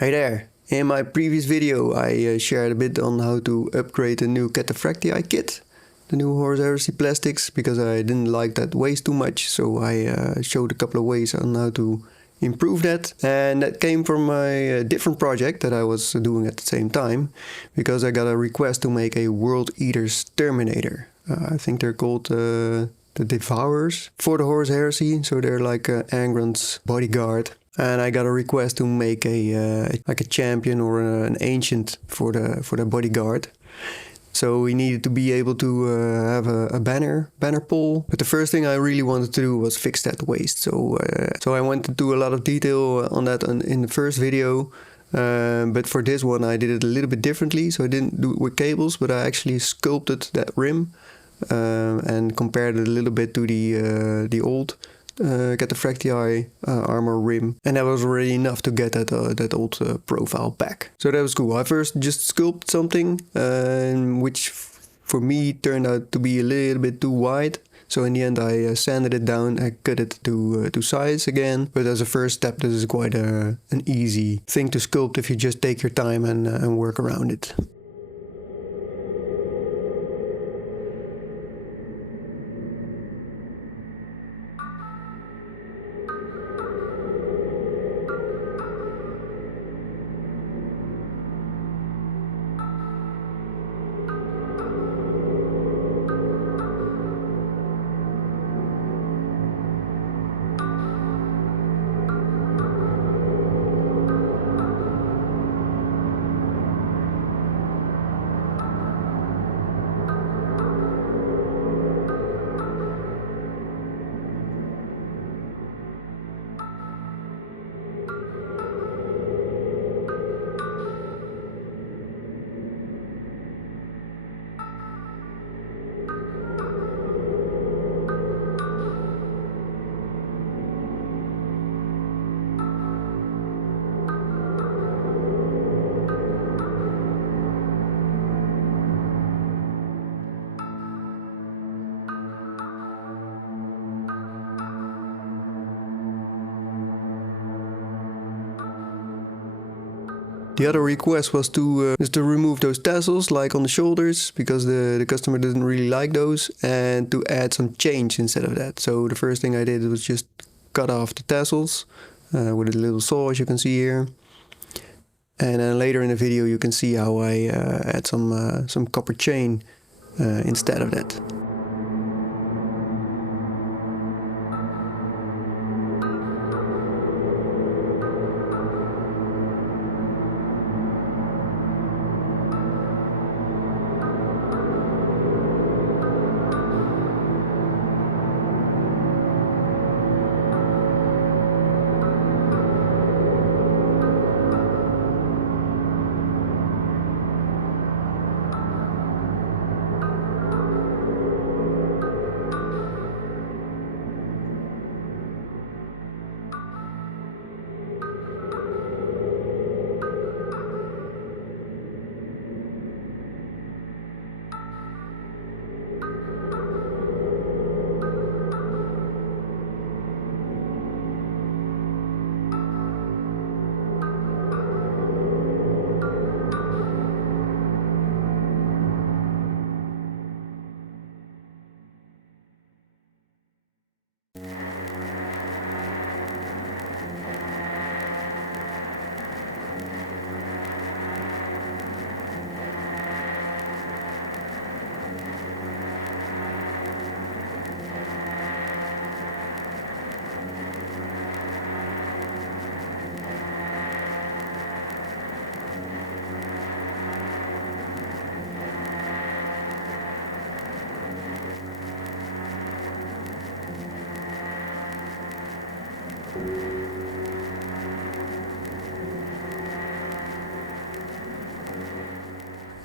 Hey there! In my previous video I shared a bit on how to upgrade the new Cataphractii kit, the new Horus Heresy plastics, because I didn't like that waste too much, so I showed a couple of ways on how to improve that. And that came from my different project that I was doing at the same time, because I got a request to make a World Eaters Terminator. I think they're called the Devourers for the Horus Heresy, so they're like Angron's bodyguard. And I got a request to make like a champion or an ancient for the bodyguard. So we needed to be able to have a banner pole. But the first thing I really wanted to do was fix that waste. So I went into a lot of detail on that in the first video. But for this one I did it a little bit differently. So I didn't do it with cables, but I actually sculpted that rim and compared it a little bit to the old Cataphractii armour rim, and that was already enough to get that old profile back. So that was cool. I first just sculpted something which for me turned out to be a little bit too wide. So in the end I sanded it down, I cut it to size again. But as a first step, this is quite an easy thing to sculpt if you just take your time and work around it. The other request was to remove those tassels like on the shoulders, because the customer didn't really like those, and to add some chains instead of that. So the first thing I did was just cut off the tassels with a little saw, as you can see here. And then later in the video you can see how I add some copper chain instead of that.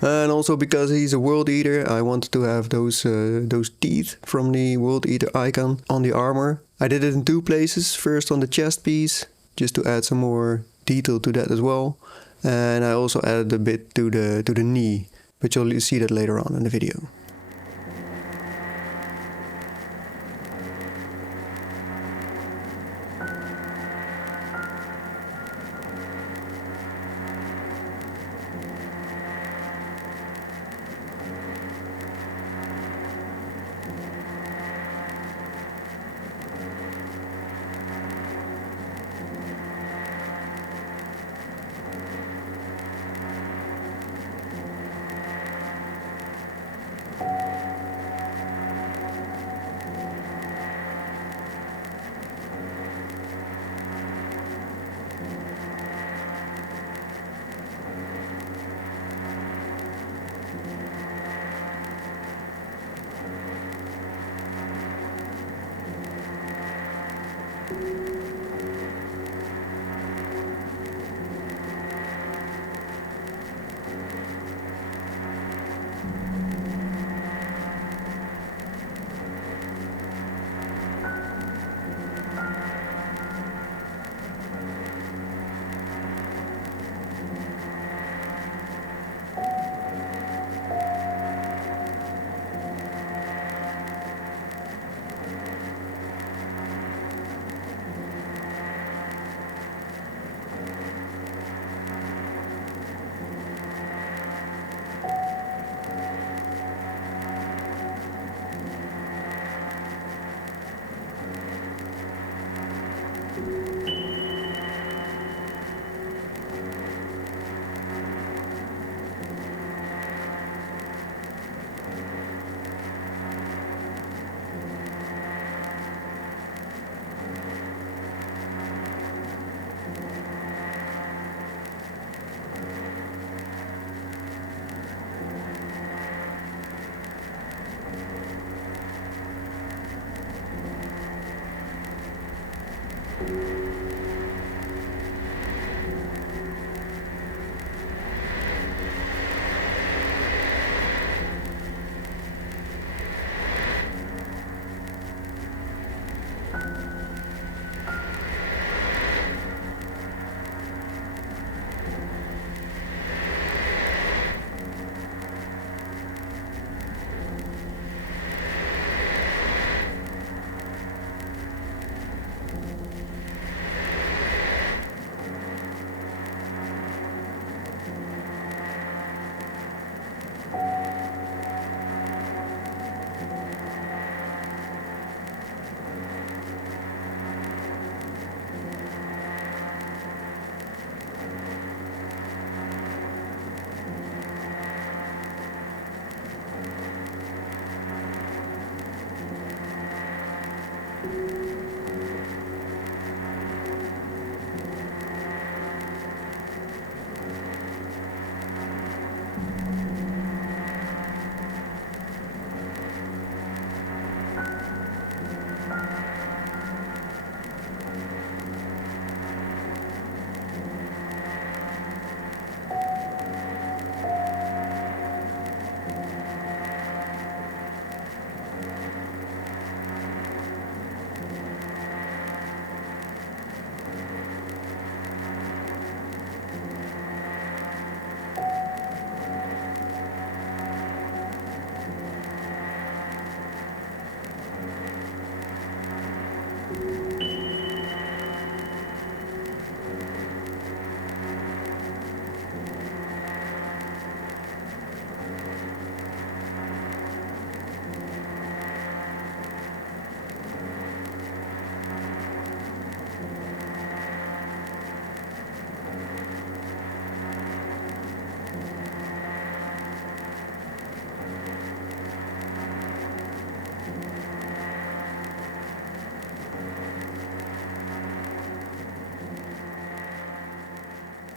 And also because he's a World Eater, I wanted to have those teeth from the World Eater icon on the armor. I did it in two places. First on the chest piece, just to add some more detail to that as well. And I also added a bit to the knee, but you'll see that later on in the video.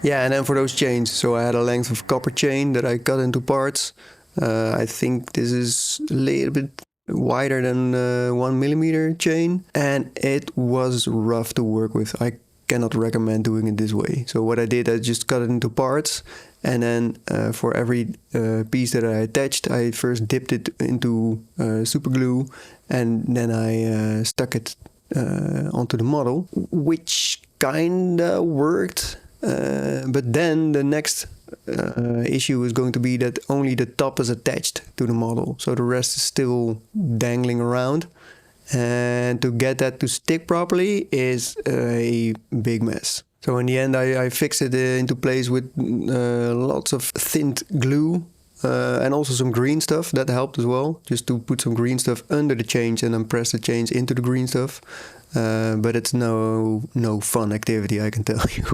Yeah, and then for those chains, so I had a length of copper chain that I cut into parts. I think this is a little bit wider than 1 millimeter chain, and it was rough to work with. I cannot recommend doing it this way. So what I did, I just cut it into parts, and then for every piece that I attached, I first dipped it into super glue, and then I stuck it onto the model, which kinda worked. But then the next issue is going to be that only the top is attached to the model, so the rest is still dangling around. And to get that to stick properly is a big mess. So in the end, I fixed it into place with lots of thinned glue and also some green stuff. That helped as well, just to put some green stuff under the chains and then press the chains into the green stuff. But it's no fun activity, I can tell you.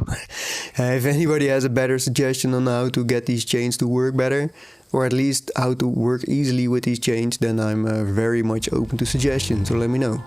If anybody has a better suggestion on how to get these chains to work better, or at least how to work easily with these chains, then I'm very much open to suggestions, so let me know.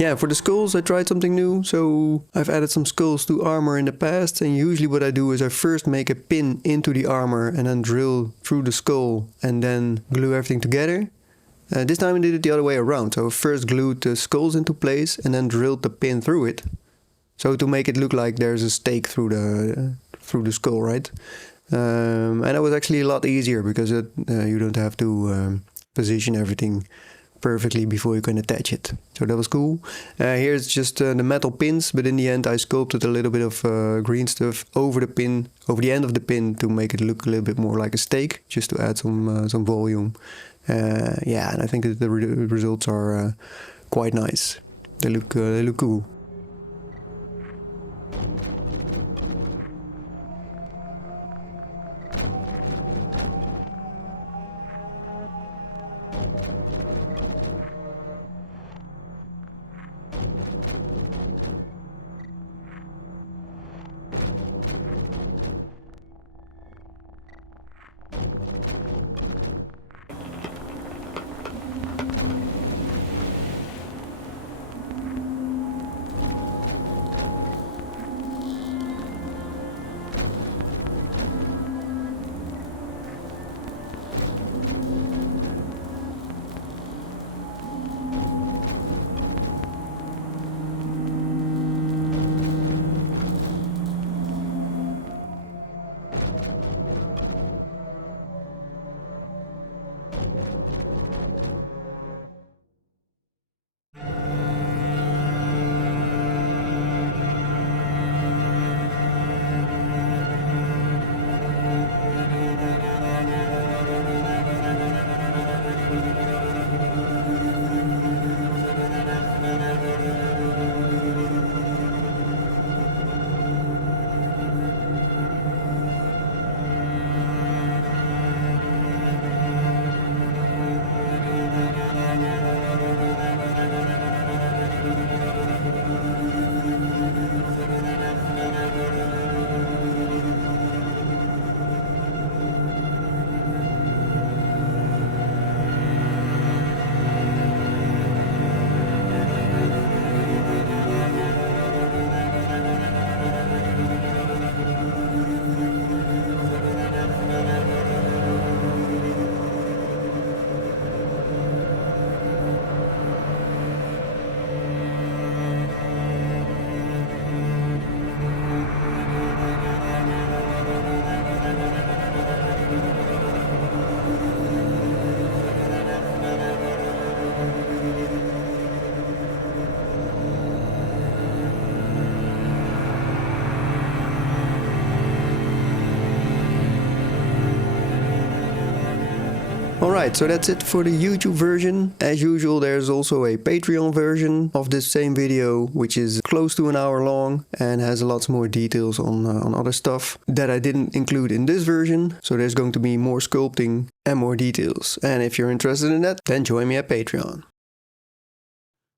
Yeah, for the skulls I tried something new, so I've added some skulls to armor in the past, and usually what I do is I first make a pin into the armor and then drill through the skull and then glue everything together. This time I did it the other way around, so first glued the skulls into place and then drilled the pin through it. So to make it look like there's a stake through the skull, right? And that was actually a lot easier because you don't have to position everything perfectly before you can attach it. So that was cool. Here's just the metal pins, but in the end I sculpted a little bit of green stuff over the pin, over the end of the pin, to make it look a little bit more like a stake, just to add some volume. Yeah, and I think that the results are quite nice. They look cool. Alright, so that's it for the YouTube version. As usual, there's also a Patreon version of this same video, which is close to an hour long and has lots more details on other stuff that I didn't include in this version. So there's going to be more sculpting and more details. And if you're interested in that, then join me at Patreon.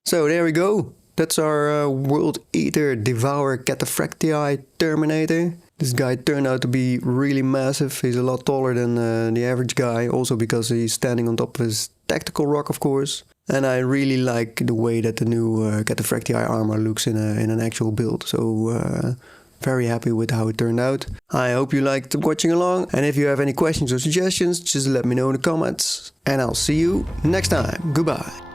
So there we go. That's our World Eater Devourer Cataphractii Terminator. This guy turned out to be really massive. He's a lot taller than the average guy, also because he's standing on top of his tactical rock, of course. And I really like the way that the new Cataphractii armor looks in an actual build. So very happy with how it turned out. I hope you liked watching along. And if you have any questions or suggestions, just let me know in the comments. And I'll see you next time. Goodbye.